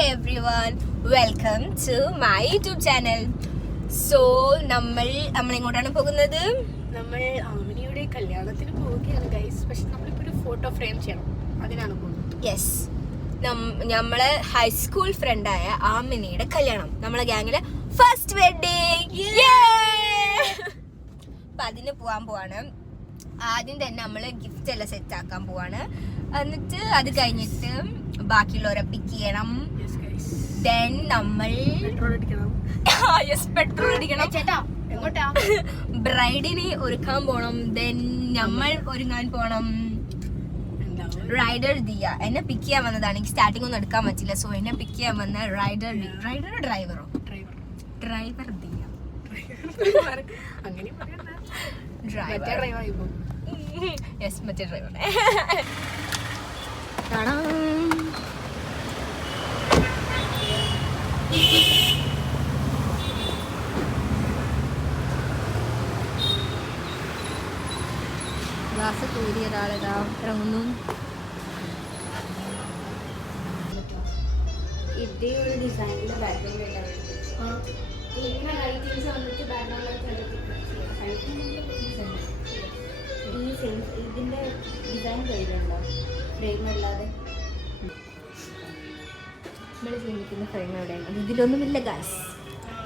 Hi everyone, welcome to my YouTube channel. So, നമ്മൾ എങ്ങോട്ടാണ് പോകുന്നത്? നമ്മൾ ആമിനിയുടെ കല്യാണത്തിന് പോവുകയാണ് ഗൈസ്. പക്ഷെ നമ്മളിപ്പോൾ ഒരു ഫോട്ടോ ഫ്രെയിം ചെയ്യണം, അതിനാണ് പോകുന്നത്. യെസ്, നമ്മളെ ഹൈസ്കൂൾ ഫ്രണ്ടായ ആമിനിയുടെ കല്യാണം, നമ്മളെ ഗ്യാങ്ങിലെ ഫസ്റ്റ് വെഡിങ്. അപ്പൊ അതിന് പോവാൻ പോവാണ്. ആദ്യം തന്നെ നമ്മൾ ഗിഫ്റ്റ് എല്ലാം സെറ്റ് ആക്കാൻ പോവാണ്. എന്നിട്ട് അത് കഴിഞ്ഞിട്ട് ബാക്കിയുള്ളവരെ പിക്ക് ചെയ്യണം. ദെൻ നമ്മൾ പെട്രോൾ അടിക്കണം. ബ്രൈഡിനെ ഒരുക്കാൻ പോണം. ദെൻ നമ്മൾ ഒരുങ്ങാൻ പോണം. റൈഡർ ദിയ എന്നെ പിക്ക് ചെയ്യാൻ വന്നതാണ്. എനിക്ക് സ്റ്റാർട്ടിംഗ് ഒന്നും എടുക്കാൻ പറ്റില്ല. സോ എന്നെ പിക്ക് ചെയ്യാൻ വന്ന ഡ്രൈവർ ദിയ. യെസ്, മറ്റേ ഡ്രൈവർ. ഗ്ലാസ് കൂടിയ ഒരാളിതാ ഇറങ്ങുന്നു. ഇതേ ഒരു ഡിസൈനിൽ ബാക്ക്ഗ്രൗണ്ട് ഇതിന്റെ ഡിസൈൻ കയ്യിലുണ്ടോ? ഫ്രെയിം അല്ലാതെ നമ്മൾ ചെയ്യിപ്പിക്കുന്ന ഫ്രെയിം എവിടെയാണ്? ഇതിലൊന്നുമില്ല ഗായ്സ്,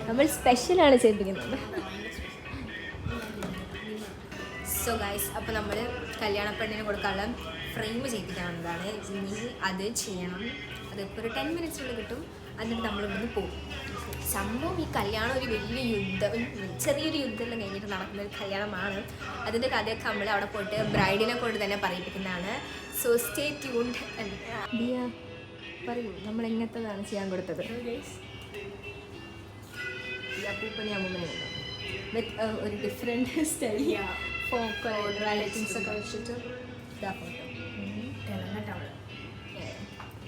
നമ്മൾ സ്പെഷ്യലാണ് ചെയ്യിപ്പിക്കുന്നത്. സോ ഗായ്സ്, അപ്പോൾ നമ്മൾ കല്യാണ പെണ്ണിന് കൊടുക്കാനുള്ള ഫ്രെയിം ചെയ്യിപ്പിക്കാൻ വന്നതാണ്. ഇനി അത് ചെയ്യണം. അതിപ്പോൾ ഒരു 10 മിനിറ്റ്സിനുള്ളിൽ കിട്ടും. എന്നിട്ട് നമ്മളിവിടുന്ന് പോകും. സംഭവം ഈ കല്യാണം ഒരു വലിയ യുദ്ധം, ചെറിയൊരു യുദ്ധമെല്ലാം കഴിഞ്ഞിട്ട് നടക്കുന്ന ഒരു കല്യാണമാണ്. അതിൻ്റെ കഥയൊക്കെ നമ്മൾ അവിടെ പോയിട്ട് ബ്രൈഡിനെ കൊണ്ട് തന്നെ പറയിപ്പിക്കുന്നതാണ്. So stay tuned. പറയൂ, നമ്മൾ എങ്ങനത്തതാണ് ചെയ്യാൻ കൊടുത്തത്? ഈ അപ്പൂപ്പനെ അമ്മൂമ്മനെയുണ്ടോ വിത്ത് ഒരു ഡിഫറെൻറ്റ് സ്റ്റൈൽ ഫോക്ക് ലൈറ്റിങ്സ് ഒക്കെ വെച്ചിട്ട് ഇതാ ഫോട്ടോ.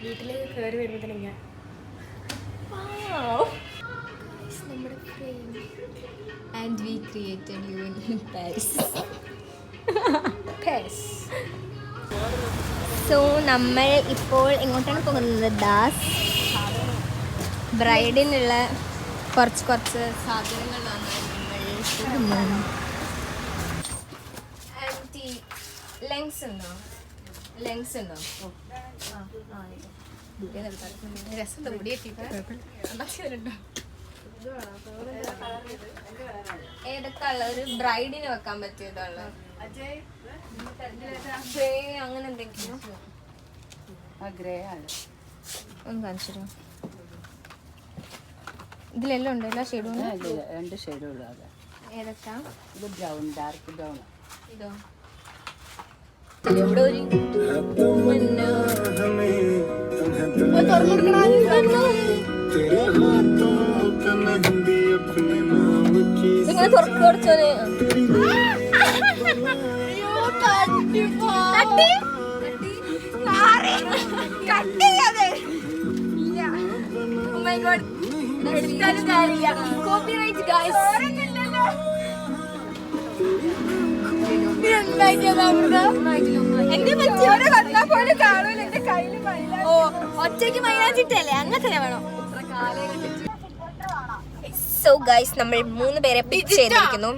വീട്ടിൽ കയറി വരുമ്പോഴത്തേനും ഞാൻ നമ്മുടെ frame and we created you in Paris. So നമ്മൾ ഇപ്പോൾ എങ്ങോട്ടാണ് പോകുന്നത്? ദാസ് ബ്രൈഡിനുള്ള കുറച്ച് സാധനങ്ങൾ വാങ്ങാൻ നമ്മൾ ആൻറ്റി ലെങ്സ് ഉണ്ടോ? രസം മുടിയെത്തിട്ടോ. ഏതൊക്കെ ഉള്ള ഒരു ബ്രൈഡിന് വെക്കാൻ പറ്റിയതുള്ള അങ്ങനെ എന്തെങ്കിലും ഒന്ന് കാണിച്ചിട്ടോ. ഇതിലെല്ലാം ഉണ്ടോ? എല്ലാ ഷെയ്ഡും? 2 ഷെയ്ഡുള്ളൂ. ഏതൊക്കെ? ഇത് ബ്രൗൺ, ഡാർക്ക് ബ്രൗൺ. ഇതോ? ഇവിടെ ഒരു ഇങ്ങനെ തുറക്ക് കൊടുത്തോനെ. Copyright guys. എന്റെ പറ്റിയോടെ വന്നാ പോലെ കാണൂല. എന്റെ കയ്യില് ഒറ്റയ്ക്ക് മൈനാച്ചിട്ടല്ലേ? അങ്ങനത്തെ വേണം. സോ ഗൈസ്, നമ്മൾ 3 പേരെ പിക്ക് ചെയ്തിരിക്കുന്നു.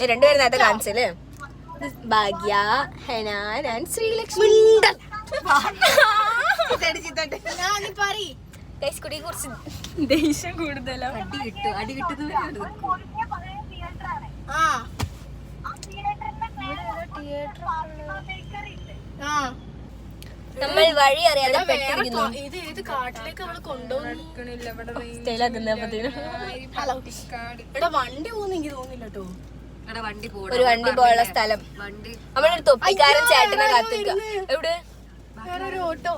2 പേര് നേരത്തെ കാണിച്ചല്ലേ? ഭാഗ്യ, ഹെനാൻ ആൻഡ് ശ്രീലക്ഷ്മി. ഗൈസ്, കുടി കുറച്ച് ദേഷ്യം കൂടുതലാണ്. അടി കിട്ടുന്നത്. നമ്മൾ വഴി അറിയാതെ പെട്ടിരിക്കുന്നു. ഒരു വണ്ടി പോയുള്ള സ്ഥലം. നമ്മളൊരു തൊപ്പിക്കാരൻ ചേട്ടനെ കാത്തിക്ക. എവിടെ? ഓട്ടോ.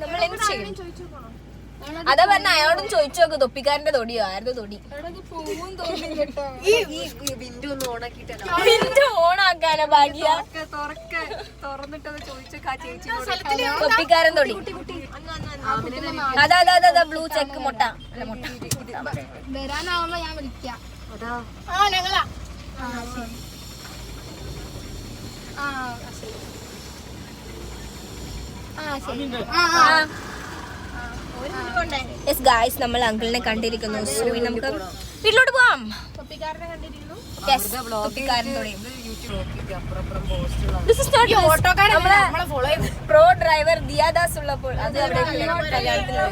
നമ്മൾ എന്ത് ചെയ്യും? അതാ പറഞ്ഞ അയാളോടും ചോദിച്ചു നോക്ക്. തൊപ്പിക്കാരന്റെ തൊടിയോ? ആരുടെ തൊടി? വിൻഡോ ഓണാക്കാനാ ഭാഗ്യ? തൊപ്പിക്കാരൻ തൊടി. അതാ ബ്ലൂ ചെക്ക് മുട്ട. അല്ല, മുട്ട വരാനാവുമ്പോ ഞാൻ വിളിക്കാം. യെസ് ഗായ്സ്, നമ്മൾ അങ്കിളിനെ കണ്ടിരിക്കുന്നു. സോ ഇനി നമുക്ക് വീട്ടിലോട്ട് പോവാം. Yes, തൊപ്പിക്കാരനോടെയും. This is not pro driver Diyadas ഉള്ളപ്പോൾ അത് അവിടെ കല്യാണത്തിന്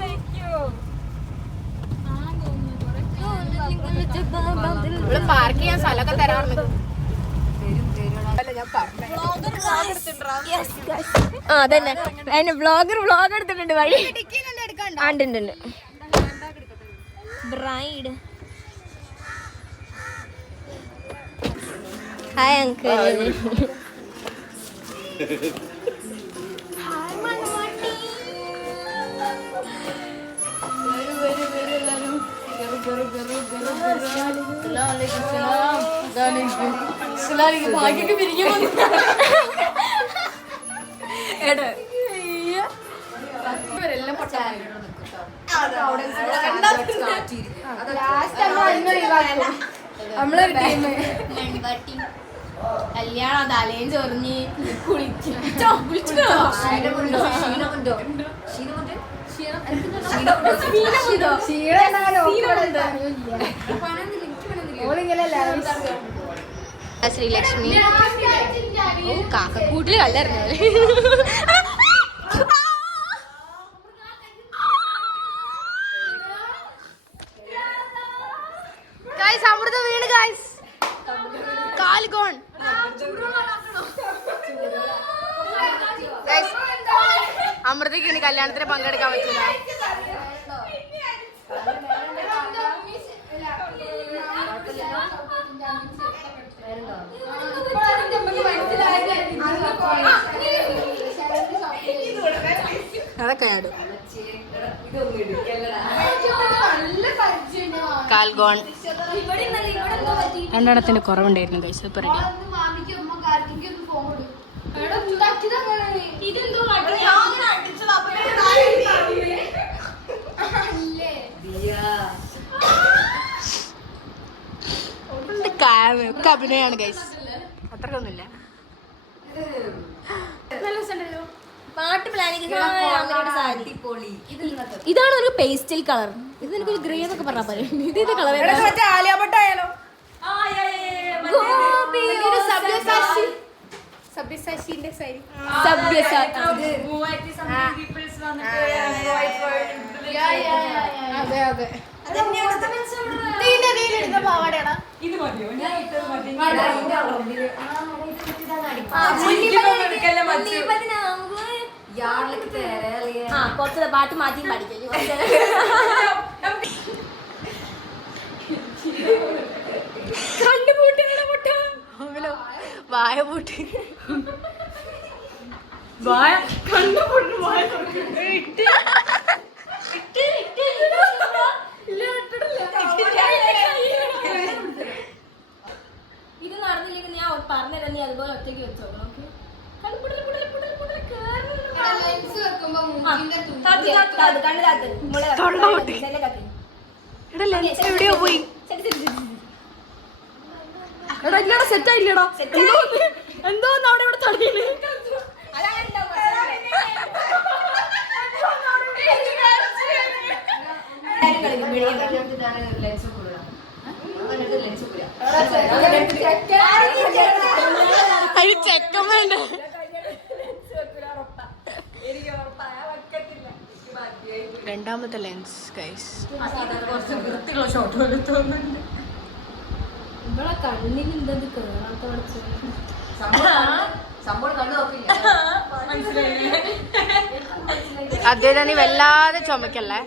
പാർക്ക് ചെയ്യാൻ സ്ഥലമൊക്കെ തരാറുണ്ട്. അതന്നെ അതിന് വ്ളോഗ് എടുത്തിട്ടുണ്ട് വഴി. ഉണ്ട് ബ്രൈഡ്. Hi uncle. നമ്മളൊരു ടീം കല്യാണം തലേം ചൊറിഞ്ഞ് കുളിച്ചോ ശ്രീലക്ഷ്മി. ഓ കാക്കക്കൂട്ടില് കല്ലായിരുന്നു. അമൃത വീണ് ഗൈസ്, കാൽഗോൺ അമൃതയ്ക്ക് ഇനി കല്യാണത്തിന് പങ്കെടുക്കാൻ പറ്റില്ല. അതൊക്കെ ആടും. കാൽഗോൺ രണ്ടെണ്ണത്തിന് കുറവുണ്ടായിരുന്നു ഗൈസ്. ഇപ്പൊ റെഡി. ഒക്കെ അഭിനയാണ് ഗൈസ്, അത്രക്കൊന്നുമില്ല. പാട്ട് പ്ലാനിങ്. ഇതാണ് ഒരു പേസ്റ്റൽ കളർ. ഇത് എനിക്കൊരു ഗ്രേ എന്നൊക്കെ പറഞ്ഞാൽ പറയും. ഇത് കളർ സബ്യസാച്ചിന്റെ സാരി. അതെ അതെ പാവാടയാണോ? കുറച്ച് പാട്ട് മാറ്റി പഠിക്കും. വായ പൂട്ടി ഇത് നടന്നില്ലെങ്കിൽ ഞാൻ പറഞ്ഞല്ലോ, നീ അതുപോലെ ഒറ്റയ്ക്ക് വെച്ചോ. എവിടെയോ പോയി. സെറ്റ് ആയില്ലടാ, എന്തോന്ന് അവിടെ ഇവിടെ തടയില്. അതിന് ചെക്കൻ വേണ്ട. രണ്ടാമത്തെ ലെൻസ് ഗൈസ്. ഇവിടെ കണ്ണിന് എന്തത് കേറാത്ത അദ്ദേഹം നീ വല്ലാതെ ചുമക്കല്ലേ.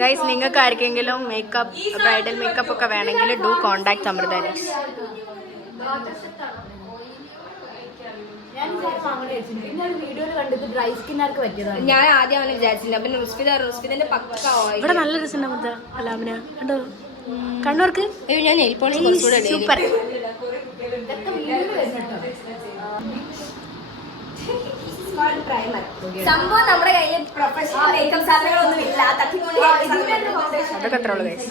ഗൈസ്, നിങ്ങൾക്ക് ആർക്കെങ്കിലും മേക്കപ്പ്, ബ്രൈഡൽ മേക്കപ്പ് ഒക്കെ വേണമെങ്കിൽ ഡു കോണ്ടാക്ട് അമൃത. വീഡിയോയിൽ കണ്ടിട്ട് ഡ്രൈ സ്കിന്നുകാർക്ക് പറ്റിയതാണ്. ഞാൻ ആദ്യം അവനെ വിചാരിച്ചില്ല. പിന്നെ റുസ്ഫിന്റെ പക്ക ഇവിടെ നല്ല രസമുണ്ട് അലാമിന കണ്ടോ കണ്ണൂർക്ക്. ഞാൻ നെയിൽ പോളിഷ് കുറച്ചുകൂടെ സൂപ്പർ. സംഭവം നമ്മുടെ കയ്യിൽ പ്രൊഫഷണൽ മേക്കപ്പ് സാധനങ്ങളൊന്നും ഇല്ല. അതൊക്കെ അത്ര ഉള്ളു ഗൈസ്.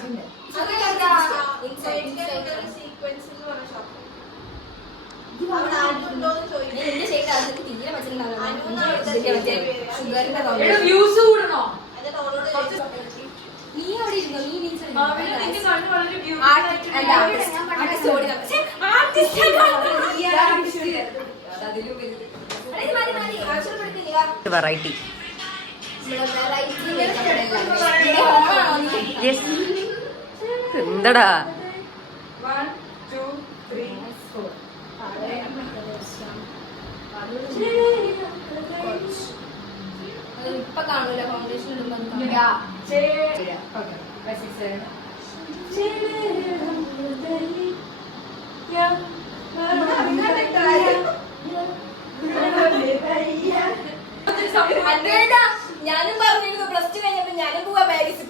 വെറൈറ്റി എന്തടാ ഇപ്പൊ കാണൂല ഫൗണ്ടേഷൻ ഞാനും പറഞ്ഞിരുന്നു പ്ലസ് ടു കഴിഞ്ഞപ്പോ ഞാനും പോവാ പാരീസ്.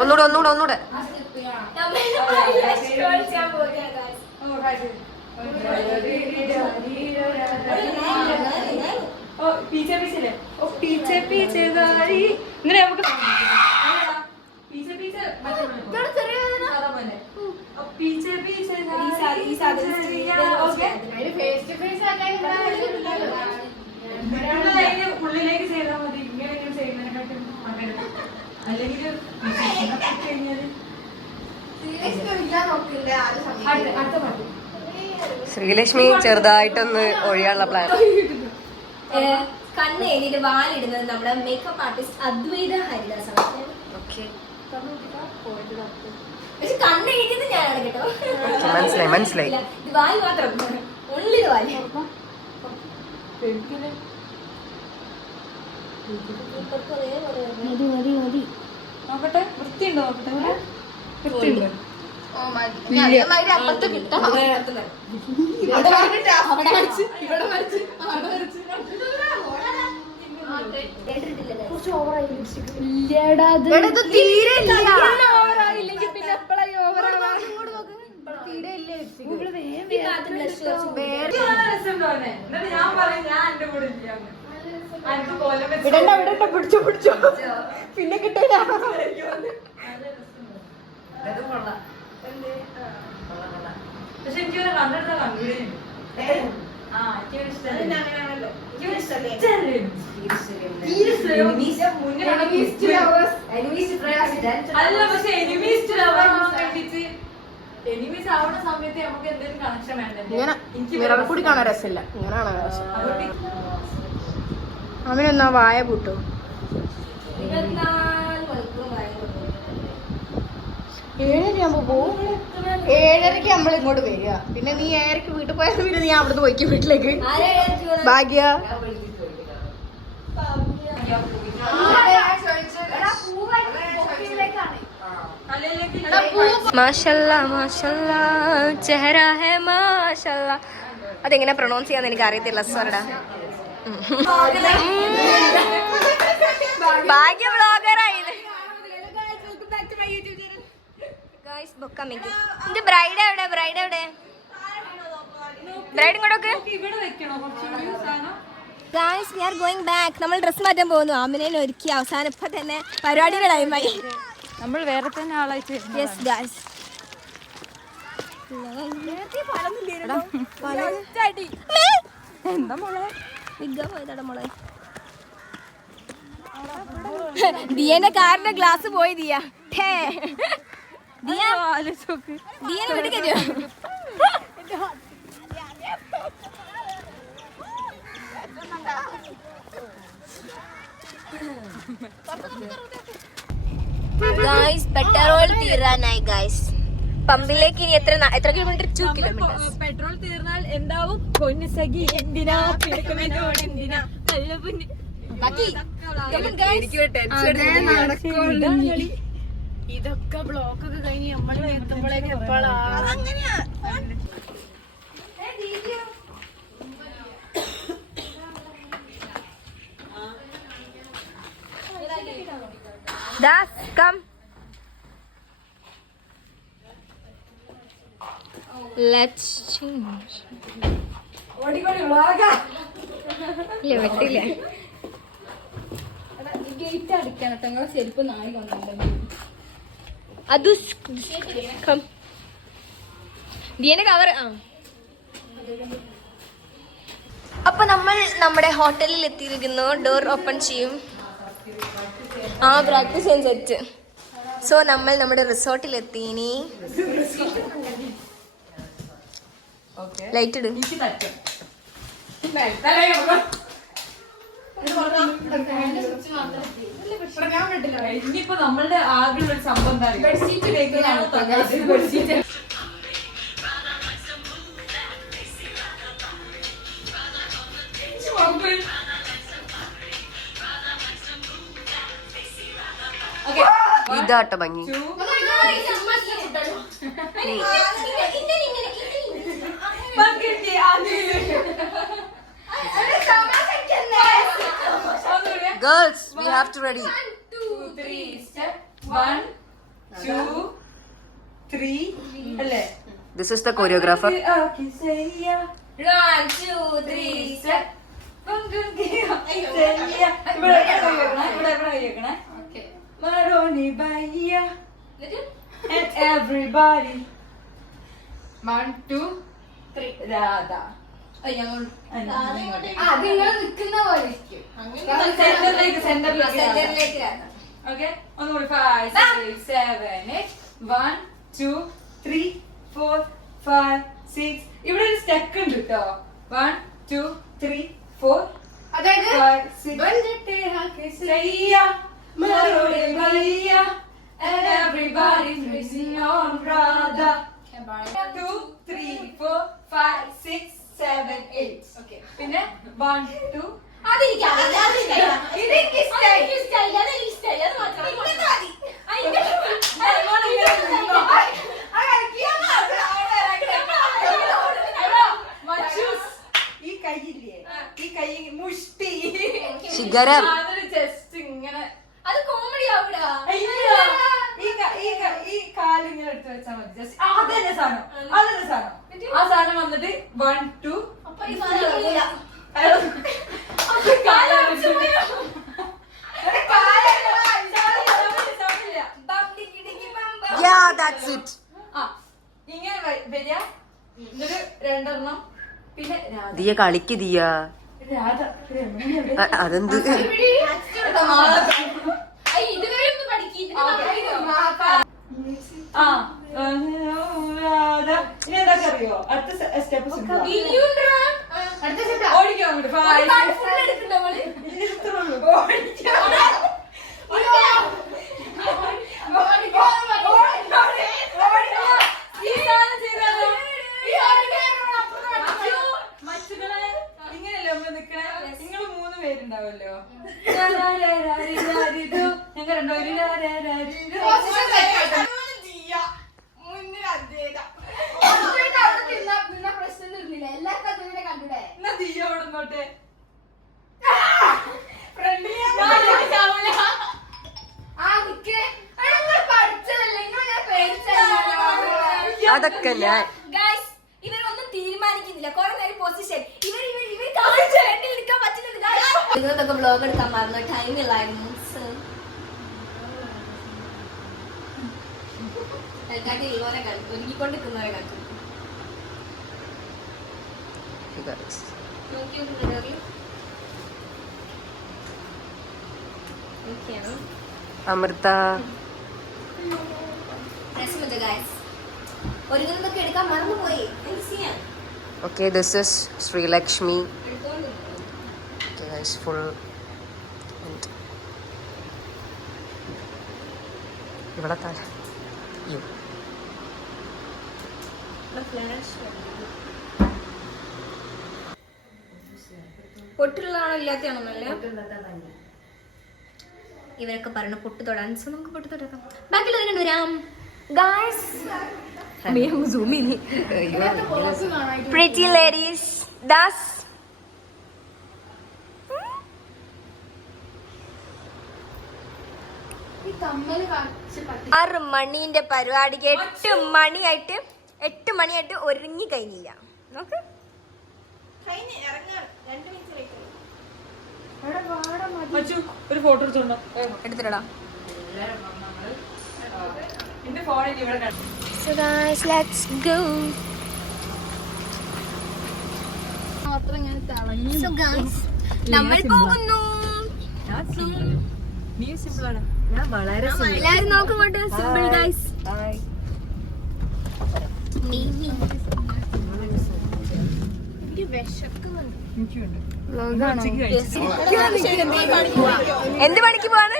ഒന്നൂടെ ഇങ്ങനെ നമുക്ക് ഉള്ളിലേക്ക് ചെയ്താൽ മതി. ഇങ്ങനെ ചെയ്യുന്നതിനെക്കാട്ടും അല്ലെങ്കിൽ ശ്രീലക്ഷ്മി ചെറുതായിട്ടൊന്ന് ഒഴിയാനുള്ള പ്ലാൻ. കണ്ണ് എഴുതിയിട്ട് വാലിടുന്നത് നമ്മുടെ മേക്കപ്പ് ആർട്ടിസ്റ്റ് അദ്വൈത ഹരിദാസാണ്. പക്ഷെ കണ്ണ് എഴുതിയത് ഞാനാണ് കേട്ടോ. മനസ്സിലായി. ഇത് വായി മാത്രം, ഉള്ളിൽ വായി. നോക്കട്ടെ, വൃത്തിയുണ്ടോ നോക്കട്ടെ. വൃത്തിയുണ്ടോ? ഞാൻ പറയും ഞാൻ എന്റെ കൂടെ ഇരിക്കാന്ന്. വിടണ്ട പിടിച്ചോ പിന്നെ കിട്ടില്ല. പക്ഷെ എനിക്ക് കണ്ടെടുത്ത കണ്ടുപിടിയുണ്ട്. അല്ല, പക്ഷെ എനിമീസ് ആവുന്ന സമയത്ത് നമുക്ക് എന്തെങ്കിലും കണക്ഷൻ വേണ്ടേ? ഇങ്ങനെ കൂടി കാണാൻ രസമില്ല. ഇങ്ങനെയാണ് രസം. അവനെന്നാ വായ കൂട്ടോ. 7:30 പോവും. 7:30 നമ്മൾ ഇങ്ങോട്ട് വരിക. പിന്നെ നീ 7:00 വീട്ടിൽ പോയാൽ പിന്നെ നീ അവിടുന്ന് പോയിക്കും വീട്ടിലേക്ക്. ഭാഗ്യ മാഷല്ലാ മാഷല്ലാ ചെഹരാ ഹേ മാഷല്ലാ. അതെങ്ങനെ പ്രൊണൗൺസ് ചെയ്യാന്ന് എനിക്ക് അറിയത്തില്ല. സോറിടാ. ഭാഗ്യ വ്ളോഗറായത്. ഇത് ബ്രൈഡ് എവിടെ? ബ്രൈഡ് ഇങ്ങോട്ടൊക്കെ. Guys V are going back. നമ്മൾ ഡ്രസ് മാറ്റാൻ പോകുന്നു. ആമിനെ ഒരുക്കി അവസാനം ഇപ്പൊ തന്നെ പരിപാടിയുടെ ടൈമായി. നമ്മൾ വേറെ തന്നെ ആളായിട്ട്. Yes guys. എന്താ മോളെ വിഗ്ഗ പോയതാടാ മോളെ. ദിയന്റെ കാറിന്റെ ഗ്ലാസ് പോയി ദിയ ദിയനെ വീട്ടിൽ കയറ്റിയോ? ഗായ്സ് പെട്രോൾ തീരാനായി ഗായ്സ്. പമ്പിലേക്ക് ഇനി എത്ര കിലോമീറ്റർ? 2 കിലോമീറ്റർ. പെട്രോൾ തീർന്നാൽ എന്താവും? പൊന്നു സഖി എന്തിനാ പിടക്കുമെന്നോട് എന്തിനാ നല്ല പൊന്ന് ബാക്കി ഇതൊക്കെ ബ്ലോക്ക് ഒക്കെ കഴിഞ്ഞ് നമ്മൾ എത്തുമ്പോഴേക്ക് എപ്പോഴാ? come. Let's change. ഇല്ല വെട്ടില്ല. ഗേറ്റ് അടിക്കണം. തങ്ങളെ ചെരുപ്പ് നായി കൊണ്ടുണ്ടെങ്കിൽ അത് ദിയന്റെ കവർ. അപ്പൊ നമ്മൾ നമ്മുടെ ഹോട്ടലിൽ എത്തിയിരിക്കുന്നു. ഡോർ ഓപ്പൺ ചെയ്യും. പ്രാക്ടീസ് ചെയ്യാൻ സെറ്റ്. സോ നമ്മൾ നമ്മുടെ റിസോർട്ടിൽ എത്തിനി. ലൈറ്റ് ഇട്. ഇനിയിപ്പോ നമ്മളുടെ ആകെയുള്ള ഒരു സംഭവം ഇതാട്ടോ ഭംഗി. Girls, we have to ready. 1 2 3 അല്ലേ? This is the choreographer. 1 2 3 step. Maroni Bahia and everybody. 1 2 3 Radha. സെന്ററിലേക്ക്. ഓക്കെ, ഒന്നുകൂടി 5 6 7 8 1 2 3 4 5 6. ഇവിടെ ഒരു സ്റ്റെക്ക് ഉണ്ട് കേട്ടോ. 1 2 3 4 അതായത് 5 6 Maroni Bahia and everybody racing on Radha. 2 3 4 5 6 7 8. Okay. പിന്നെ 1 2 ഈ കൈയില്ലേ, ഈ കൈ മുഷ്ടി ശിഖരം. ജസ്റ്റ് ഇങ്ങനെ. അത് കോമഡി ആവിടാ. ഈ കാലിങ്ങനെ എടുത്ത് വെച്ചാൽ മതി. ജസ്റ്റ് അതന്നെ സാധനം. ആ സാധനം വന്നിട്ട് 1 2 Yeah, that's it. ഇങ്ങനെ വരിക. എന്നിട്ട് 2 എണ്ണം. പിന്നെ ദിയ കളിക്ക് ദിയ. രാധ അതെന്ത്? ഇനി എന്താ അറിയോ? അടുത്ത സ്റ്റെപ്പ് ഓടിക്കോ അങ്ങോട്ട്. ഇങ്ങനെയല്ലേ നമ്മള് നിക്കണേ? നിങ്ങള് 3 പേരുണ്ടാവല്ലോ. ഞങ്ങൾ അതൊക്കെ ഞാൻ ഇവരൊന്നും തീരുമാനിക്കുന്നില്ല. കുറെ നേരം പൊസിഷൻ ഇവരൊക്കെ ബ്ലോഗ് എടുക്കാൻ മറന്നു. ടൈമില്ലായിരുന്നു. ഒരുങ്ങിക്കൊണ്ടിരിക്കുന്നവരെ കാണിച്ചു. എനിക്കാണ് അമൃത. രസമുണ്ട് ഗൈസ്. ഒരുങ്ങുന്നതൊക്കെ എടുക്കാൻ മറന്നുപോയി. എന്ത് ചെയ്യാൻ? Okay, this is Sri Lakshmi. എടുത്തോണ്ട് Okay, guys, full. And ഇവിടെ തല. You. പൊട്ടുള്ളതാണോ ഇല്ലാത്തതാണോ നല്ല? ഇവരൊക്കെ പറഞ്ഞു പൊട്ട് തൊടാൻ. സോ നമുക്ക് പൊട്ട് തൊടാം. ബാക്കിൽ കണ്ടുവരാം ഗായ്സ്. Pretty ladies, das 6 മണീന്റെ പരിപാടിക്ക് 8 മണിയായിട്ട് ഒരുങ്ങി കഴിഞ്ഞില്ല. നോക്ക് അച്ചു, ഒരു ഫോട്ടോ എടുത്തോണ്ടോ? എടുത്തിടാ. എന്റെ ഫോണിൽ ഇവിടെ കണ്ടു. So guys, let's go. So guys, നമ്മൾ പോകുന്നു. നീ സിമ്പിൾ ആണ്. ഞാൻ വളരെ എല്ലാരും നോക്കുമ്പോട്ട് സിമ്പിൾ ഗൈസ്. എന്ത് പണിക്ക് പോവാണ്?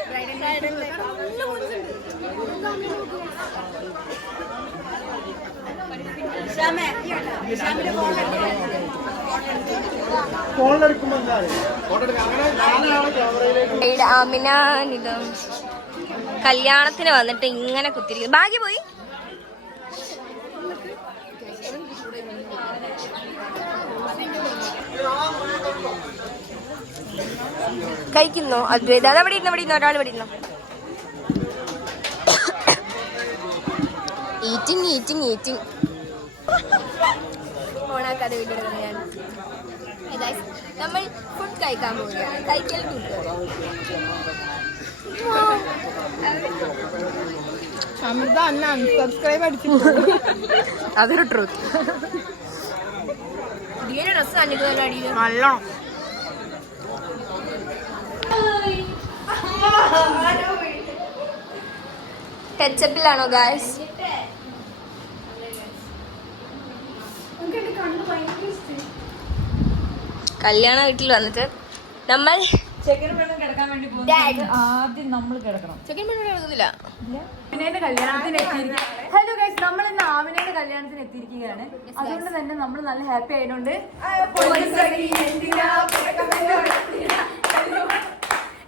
ആമിനാനിതം കല്യാണത്തിന് വന്നിട്ട് ഇങ്ങനെ കുത്തിരിക്കുന്നു. ഭാഗ്യ പോയി. കഴിക്കുന്നോ അദ്വൈത? അത് അവിടെ ഇരുന്നോ, ഒരാൾ ഇവിടെ ഇരുന്നോ. ഈറ്റിംഗ് ഓണാക്കാതെ വീട്ടിൽ ഞാൻ. നമ്മൾ ഫുഡ് കഴിക്കാൻ പോവുകയാണ്. കഴിക്കൽ അമൃത അന്ന അൺസബ്സ്ക്രൈബ് അടിച്ചു. അതൊരു ട്രൂത്ത്. ഇതിന്റെ ഡ്രസ് കണ്ടിട്ട് അടിയിൽ നല്ലോണം. ടച്ചപ്പിലാണോ ഗായ്സ്? കല്യാണ വീട്ടിൽ വന്നിട്ട് നമ്മൾ ചെക്കനും പെണ്ണും കിടക്കാൻ വേണ്ടി പോകുന്നു. ആദ്യം നമ്മൾ കിടക്കണം. സെക്കൻഡ് മിനിറ്റ് എടുക്കുന്നില്ല. ആമിനയുടെ കല്യാണത്തിന് എത്തിയിരിക്കുകയാണ്. ഹലോ ഗൈസ്, നമ്മൾ ഇന്ന് ആമിനയുടെ കല്യാണത്തിന് എത്തിയിരിക്കുകയാണ്. അതുകൊണ്ട് തന്നെ നമ്മൾ നല്ല ഹാപ്പി ആയതുകൊണ്ട്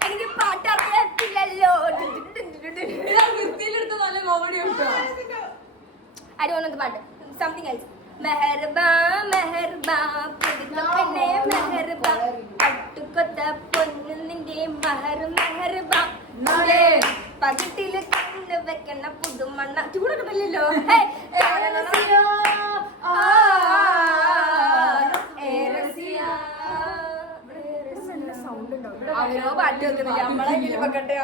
എനിക്ക് പാട്ടറിയത്തില്ലല്ലോ. വൃത്തിയിലെടുത്ത് നല്ല കോമഡി ഉണ്ടോ? അടിപൊളി പാട്ട്. Something else. മെഹർബാ മെഹർബാ പെണ്ണെ മെഹർബാ അട്ടുകൊത്ത പൊന്നു നിന്റെ മഹർ മെഹർബാ പകിട്ടില് കണ്ണ് വെക്കണ പുതുമണ്ണ ചൂടൊന്നുമില്ലല്ലോ. അവരോ പാട്ട് വെക്കുന്നില്ല, നമ്മളെങ്കിലും വെക്കട്ടെ.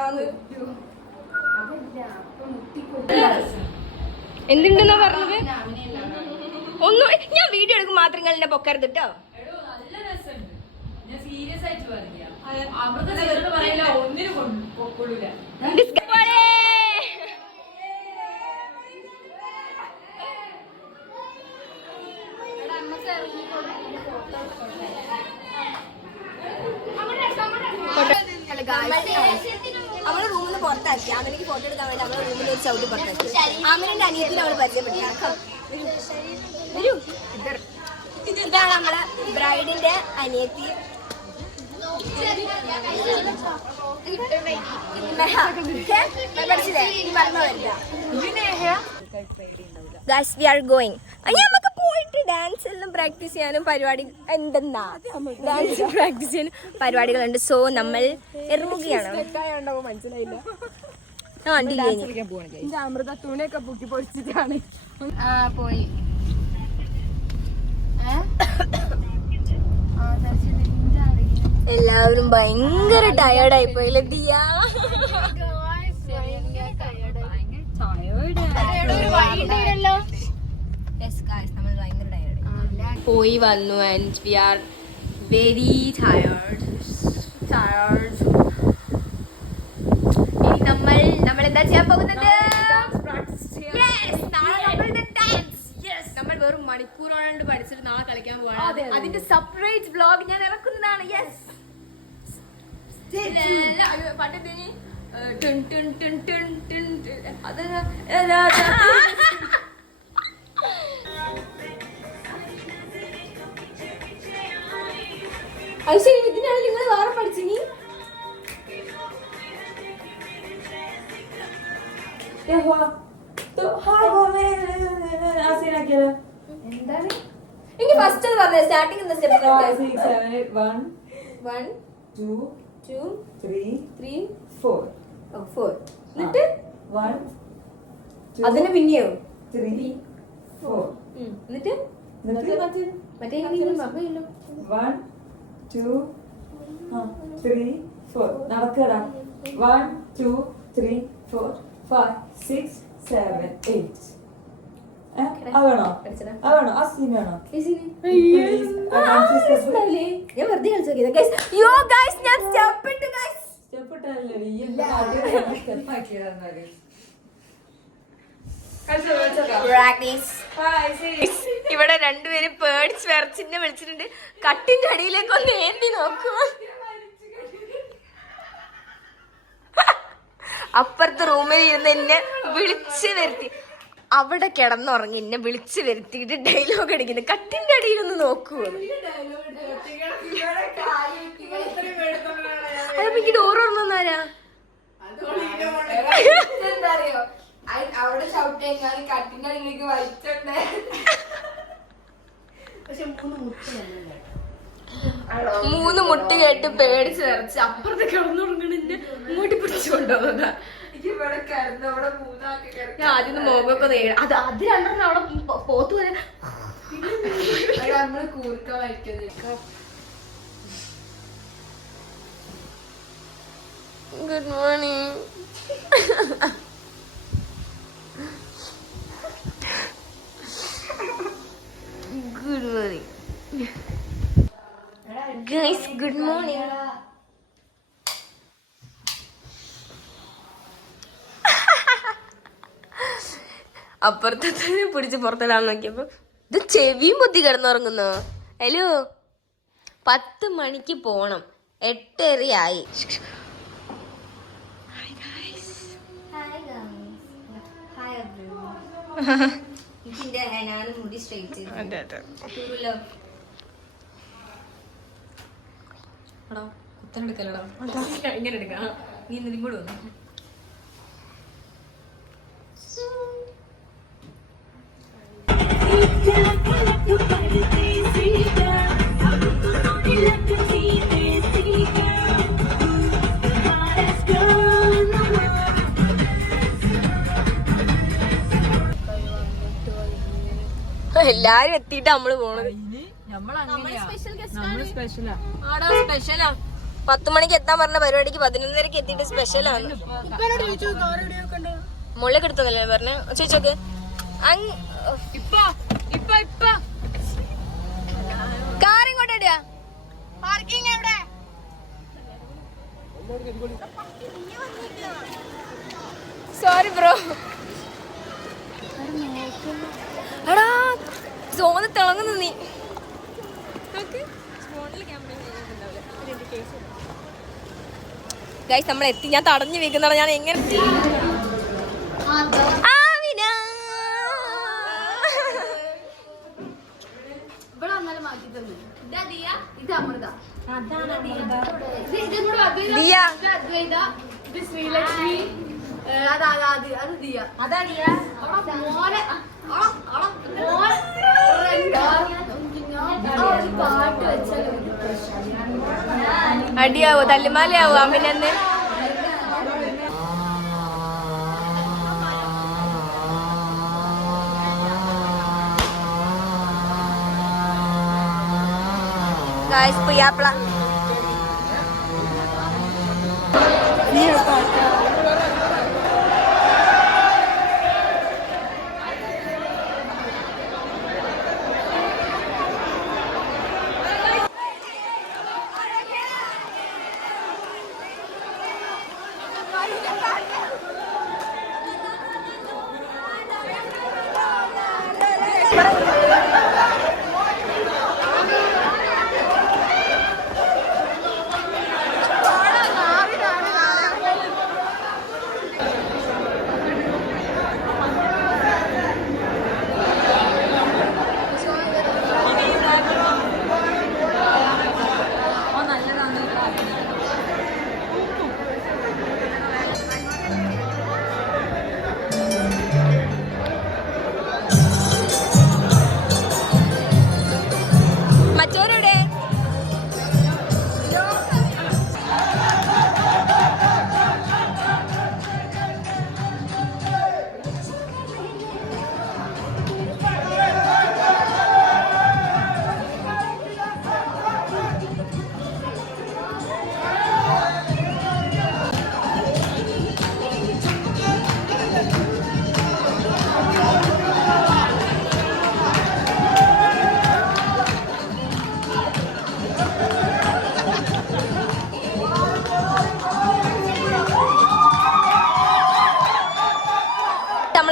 എന്തുണ്ടെന്നാ പറഞ്ഞത്? ഒന്നും ഞാൻ വീഡിയോ എടുക്കും മാത്രം എന്നെ പൊക്കരുത് കേട്ടോ. നല്ല രസമുണ്ട്. ഞാൻ സീരിയസ് ആയിട്ട് പറയാ. അമൃത ചെറുത് പറയില്ല, ഒന്നിനും കൊള്ളൂല. അവളെ റൂമിൽ നിന്ന് പുറത്താക്കി. ആമിനക്ക് ഫോട്ടോ എടുക്കാൻ വേണ്ടി അവളെ റൂമിൽ ഒരു ചവിട്ടി പുറത്താക്കി. ആമിനെ അനിയത്തിന് അവള് പരിചയപ്പെട്ടു. ഇതാണ് നമ്മളെ ബ്രൈഡിന്റെ അനിയത്തി. Guys, we are going. നമുക്ക് പോയിട്ട് ഡാൻസ് എല്ലാം പ്രാക്ടീസ് ചെയ്യാനും പരിപാടി എന്തെന്നാ ഡാൻസ് പ്രാക്ടീസ് ചെയ്യാനും പരിപാടികളുണ്ട്. സോ നമ്മൾ ഇറങ്ങുകയാണ്. മനസ്സിലായില്ല. അമൃത തുണിയൊക്കെ പൊക്കി പൊടിച്ചിട്ടാണ് പോയി. എല്ലാവരും ഭയങ്കര ടയേർഡായി പോയില്ലേ ദിയ? പോയി വന്നു and we are very tired. Separate vlog ഞാൻ ഇറക്കുന്നതാണ്. യെസ് പാട്ടെന്തിന് അത് ശരി. ഇതിനാണ് നിങ്ങൾ വേറെ പഠിച്ചിനി. എന്താണ് എനിക്ക് ഫസ്റ്റ് പറഞ്ഞത് സ്റ്റാർട്ടിംഗ് എന്താ സ്റ്റെപ്പ്? 1 2 3 4 എന്നിട്ട് അതിന് പിന്നെയോ 3 4 എന്നിട്ട് മറ്റേ 1 2 3 4 നടക്കടാ. 1 2 3 4 5 6 7 8. അതാണോ ആ സീൻ വേണോ? ഞാൻ വെറുതെ കളിച്ചു. ഞാൻ സ്റ്റെപ്പ് ഇട്ടു ഗൈസ്. സ്റ്റെപ്പ് ഇട്ടല്ലേ സ്റ്റെപ്പ് ആക്കിയതാണ്. ഇവിടെ രണ്ടുപേരും പേടിച്ച് വിറച്ചിന്നെ വിളിച്ചിട്ടുണ്ട്. കട്ടിന്റെ അടിയിലേക്ക് ഒന്ന് ഏന്തി നോക്കുക. അപ്പുറത്തെ റൂമിൽ ഇരുന്ന് എന്നെ വിളിച്ച് വരുത്തി. അവിടെ കിടന്നുറങ്ങി എന്നെ വിളിച്ച് വരുത്തിയിട്ട് ഡയലോഗ് അടിക്കുന്നു. കട്ടിന്റെ അടിയിലൊന്ന് നോക്കുവോ? അപ്പൊ എനിക്ക് ഡോർ ഓർമ്മന്നാരാ? അവിടെ ഷൗട്ട് ചെയ്യാൻ കട്ടിന്റെ അടിയിലേക്ക് വലിച്ചോണ്ടേ. പക്ഷെ 3 മുട്ട് കേട്ട് പേടിച്ച് വിറച്ച് അപ്പുറത്ത് കിടന്നുറങ്ങണെന്നെ ഇങ്ങോട്ട് പിടിച്ചുകൊണ്ടുപോകുന്നതാ. ഞാൻ ആദ്യം മുഖമൊക്കെ അത് രണ്ടെണ്ണം അവിടെ പോത്തു വരെ നമ്മള് കൂർക്ക വയ്ക്കുന്നത്. Good morning. Good morning guys. Good morning. അപ്പുറത്തെ പിടിച്ച് പുറത്തിടാൻ നോക്കിയപ്പോ ഇത് ചെവിയും പൊത്തി കിടന്നുറങ്ങുന്നോ? ഹലോ 10 മണിക്ക് പോണം. 8:30 ഞാൻ മുടി സ്ട്രെയിറ്റ് കുത്തനെടുക്കലടാ. ഇങ്ങനെ എടുക്കാം. നീ ഇന്നും കൂടെ വന്നു. എല്ലാരും എത്തിയിട്ട് നമ്മള് പോണത്. ആടാ സ്പെഷ്യലാ. 10 മണിക്ക് എത്താൻ പറഞ്ഞ പരിപാടിക്ക് 11:30 എത്തിയിട്ട് സ്പെഷ്യലാണ്. മുകളിലേക്ക് എടുത്തല്ലേ പറഞ്ഞ ചോദിച്ചോക്ക്. കാർ ഇങ്ങോട്ട് ഇടുക. പാർക്കിംഗ് എവിടെ? Sorry bro. എടാ സോന്ന് തിളങ്ങുന്നു നീ. ഗൈസ് നമ്മൾ എത്തി. ഞാൻ തടഞ്ഞു വെക്കുന്നതാണ്. ഞാൻ എങ്ങനെ ശ്രീലക്ഷ്മി അത് ദിയ. അതാ ദിയ. പാട്ട് വെച്ചാൽ അടിയാവോ തല്ലുമാലയാവോ അമ്മിനെന്ന്? Guys, puyapla.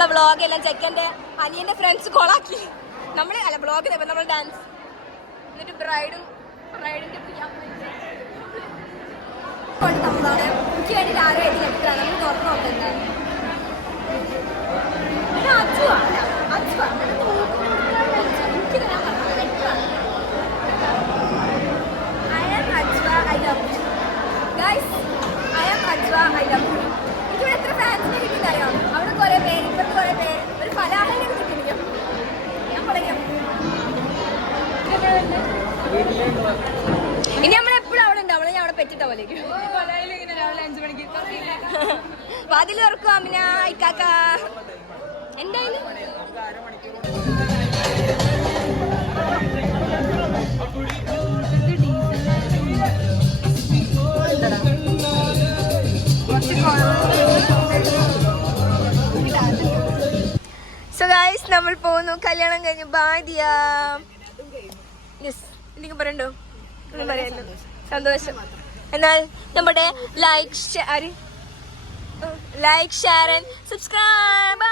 നമ്മളെ വ്ളോഗ് എല്ലാം ചെക്കൻ്റെ അനിയൻ്റെ ഫ്രണ്ട്സ് കോളാക്കി. നമ്മൾ അല്ല വ്ളോഗ് നമ്മൾ ഡാൻസ് എന്നിട്ട് ബ്രൈഡിൻ്റെ നമ്മളവിടെ എനിക്ക് വേണ്ടിയിട്ട് ആരും എഴുതി എത്ര നമ്മൾ തുറന്നു നോക്കുന്നത് എനിക്ക് തരാൻ പറഞ്ഞത് I am Ajwa, I love you. Guys, I am Ajwa, I love you. എനിക്കിവിടെ എത്ര ഫാൻസിനെ കിട്ടിയെന്നറിയോ? അവിടെ കുറെ പേര്, ഇപ്പുറത്ത് കുറെ പേര്, ഒരു ഫലാഹലൊക്കെ കിട്ടിയിരിക്കും. ഞാൻ പറയാം. ഇനി നമ്മളെപ്പോഴും അവിടെ ഉണ്ടാവും. ഞാൻ അവിടെ പെറ്റിട്ട പോലെ രാവിലെ 5 മണിക്ക് വാതിൽ തുറക്കും അമിന ഇക്കാക്ക. എന്തായാലും സോ ഗൈസ് നമ്മൾ പോകുന്നു. കല്യാണം കഴിഞ്ഞു. ബായ് ദിയ. യെസ്, എന്തെങ്കിലും പറയണ്ടോ? ഒന്നും പറയാലോ. സന്തോഷം. എന്നാൽ നമ്മുടെ ലൈക്ക് ഷെയർ ആൻഡ് സബ്സ്ക്രൈബ്.